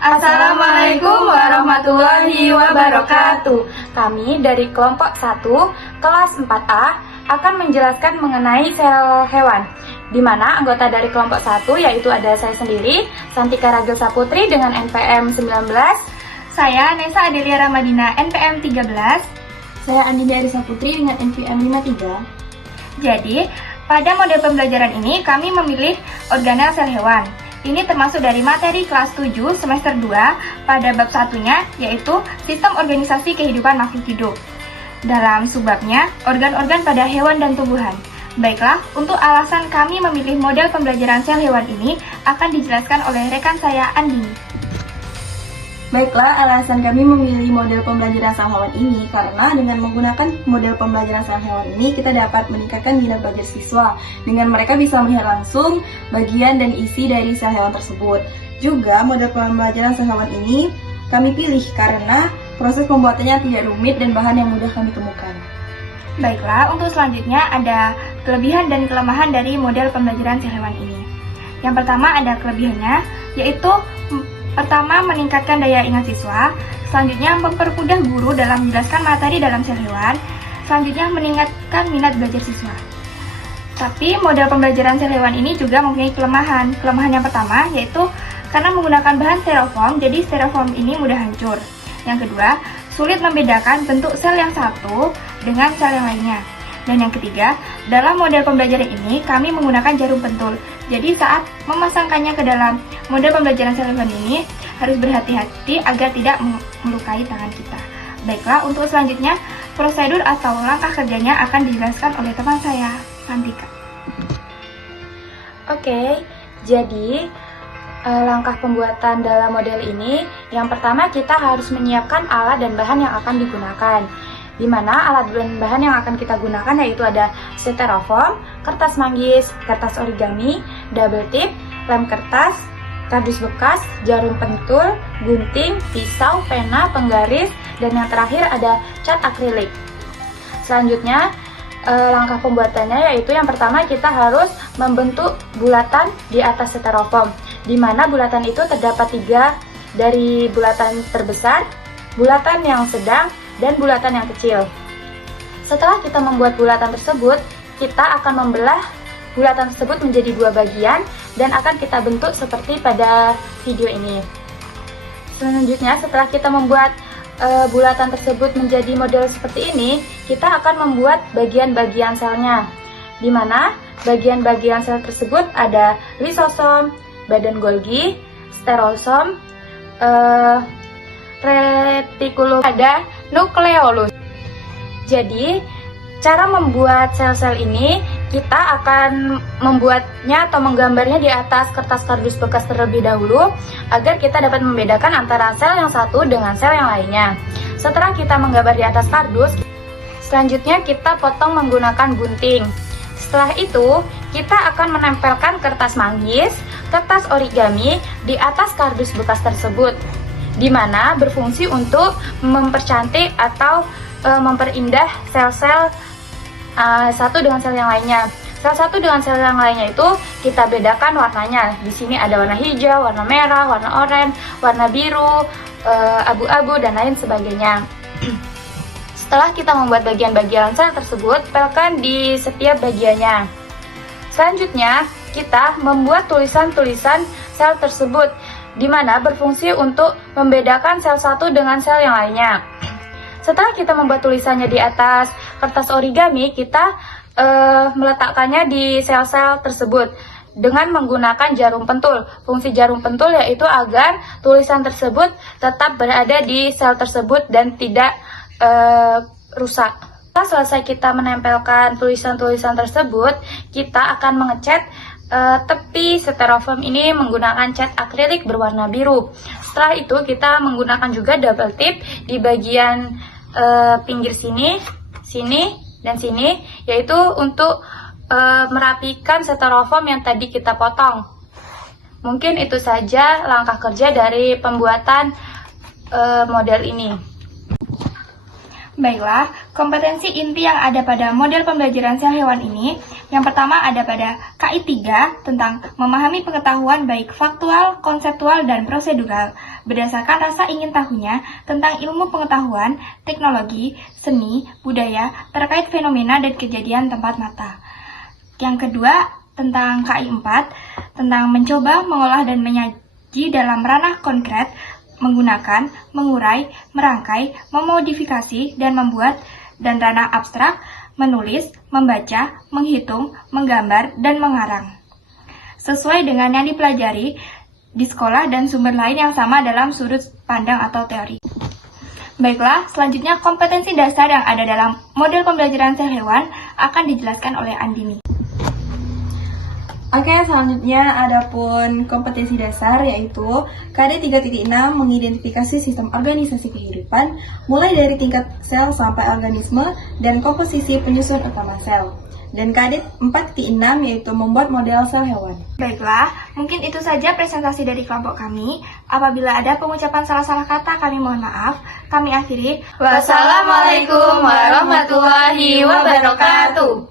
Assalamualaikum warahmatullahi wabarakatuh. Kami dari kelompok 1 kelas 4A akan menjelaskan mengenai sel hewan, di mana anggota dari kelompok 1 yaitu ada saya sendiri, Santika Ragil Saputri dengan NPM 19, saya Nesa Adelia Ramadina NPM 13, saya Andini Arisa Putri dengan NPM 53. Jadi, pada model pembelajaran ini kami memilih organel sel hewan. Ini termasuk dari materi kelas 7 semester 2 pada bab satunya, yaitu sistem organisasi kehidupan makhluk hidup. Dalam subbabnya, organ-organ pada hewan dan tumbuhan. Baiklah, untuk alasan kami memilih model pembelajaran sel hewan ini akan dijelaskan oleh rekan saya, Andini. Baiklah, alasan kami memilih model pembelajaran sel hewan ini karena dengan menggunakan model pembelajaran sel hewan ini kita dapat meningkatkan minat belajar siswa. Dengan mereka bisa melihat langsung bagian dan isi dari sel hewan tersebut. Juga model pembelajaran sel hewan ini kami pilih karena proses pembuatannya tidak rumit dan bahan yang mudah kami temukan. Baiklah, untuk selanjutnya ada kelebihan dan kelemahan dari model pembelajaran sel hewan ini. Yang pertama ada kelebihannya, yaitu pertama, meningkatkan daya ingat siswa. Selanjutnya, mempermudah guru dalam menjelaskan materi dalam sel hewan. Selanjutnya, meningkatkan minat belajar siswa. Tapi, model pembelajaran sel hewan ini juga mempunyai kelemahan. Kelemahan yang pertama, yaitu karena menggunakan bahan styrofoam, jadi styrofoam ini mudah hancur. Yang kedua, sulit membedakan bentuk sel yang satu dengan sel yang lainnya. Dan yang ketiga, dalam model pembelajaran ini kami menggunakan jarum pentul. Jadi saat memasangkannya ke dalam model pembelajaran sel hewan ini harus berhati-hati agar tidak melukai tangan kita. Baiklah, untuk selanjutnya prosedur atau langkah kerjanya akan dijelaskan oleh teman saya, Santika. Oke, jadi langkah pembuatan dalam model ini, yang pertama kita harus menyiapkan alat dan bahan yang akan digunakan. Di mana alat dan bahan yang akan kita gunakan yaitu ada styrofoam, kertas manggis, kertas origami, double tip, lem kertas, kardus bekas, jarum pentul, gunting, pisau, pena, penggaris, dan yang terakhir ada cat akrilik. Selanjutnya, langkah pembuatannya yaitu yang pertama kita harus membentuk bulatan di atas styrofoam, di mana bulatan itu terdapat 3 dari bulatan terbesar, bulatan yang sedang, dan bulatan yang kecil. Setelah kita membuat bulatan tersebut, kita akan membelah bulatan tersebut menjadi 2 bagian dan akan kita bentuk seperti pada video ini. Selanjutnya, setelah kita membuat bulatan tersebut menjadi model seperti ini, kita akan membuat bagian-bagian selnya, di mana bagian-bagian sel tersebut ada lisosom, badan Golgi, sterosom, retikulum, ada nukleolus. Jadi, cara membuat sel-sel ini kita akan membuatnya atau menggambarnya di atas kertas kardus bekas terlebih dahulu agar kita dapat membedakan antara sel yang satu dengan sel yang lainnya. Setelah kita menggambar di atas kardus, selanjutnya kita potong menggunakan gunting. Setelah itu, kita akan menempelkan kertas manggis, kertas origami di atas kardus bekas tersebut, di mana berfungsi untuk mempercantik atau memperindah sel-sel satu dengan sel yang lainnya. Sel satu dengan sel yang lainnya itu kita bedakan warnanya. Di sini ada warna hijau, warna merah, warna oranye, warna biru, abu-abu, dan lain sebagainya. Setelah kita membuat bagian-bagian sel tersebut, tempelkan di setiap bagiannya. Selanjutnya, kita membuat tulisan-tulisan sel tersebut, di mana berfungsi untuk membedakan sel satu dengan sel yang lainnya. Setelah kita membuat tulisannya di atas kertas origami, kita meletakkannya di sel-sel tersebut dengan menggunakan jarum pentul. Fungsi jarum pentul yaitu agar tulisan tersebut tetap berada di sel tersebut dan tidak rusak. Setelah selesai kita menempelkan tulisan-tulisan tersebut, kita akan mengecat tepi styrofoam ini menggunakan cat akrilik berwarna biru. Setelah itu kita menggunakan juga double tip di bagian pinggir sini, dan sini, yaitu untuk merapikan styrofoam yang tadi kita potong. Mungkin itu saja langkah kerja dari pembuatan model ini. Baiklah, kompetensi inti yang ada pada model pembelajaran sel hewan ini Yang pertama ada pada KI 3 tentang memahami pengetahuan baik faktual, konseptual, dan prosedural berdasarkan rasa ingin tahunya tentang ilmu pengetahuan, teknologi, seni, budaya terkait fenomena dan kejadian tempat mata. Yang kedua tentang KI 4 tentang mencoba, mengolah, dan menyaji dalam ranah konkret menggunakan, mengurai, merangkai, memodifikasi, dan membuat, dan ranah abstrak, menulis, membaca, menghitung, menggambar, dan mengarang. Sesuai dengan yang dipelajari di sekolah dan sumber lain yang sama dalam sudut pandang atau teori. Baiklah, selanjutnya kompetensi dasar yang ada dalam model pembelajaran sel hewan akan dijelaskan oleh Andini. Oke, selanjutnya adapun kompetensi dasar yaitu KD 3.6 mengidentifikasi sistem organisasi kehidupan mulai dari tingkat sel sampai organisme dan komposisi penyusun utama sel. Dan KD 4.6 yaitu membuat model sel hewan. Baiklah, mungkin itu saja presentasi dari kelompok kami. Apabila ada pengucapan salah-salah kata, kami mohon maaf. Kami akhiri. Wassalamualaikum warahmatullahi wabarakatuh.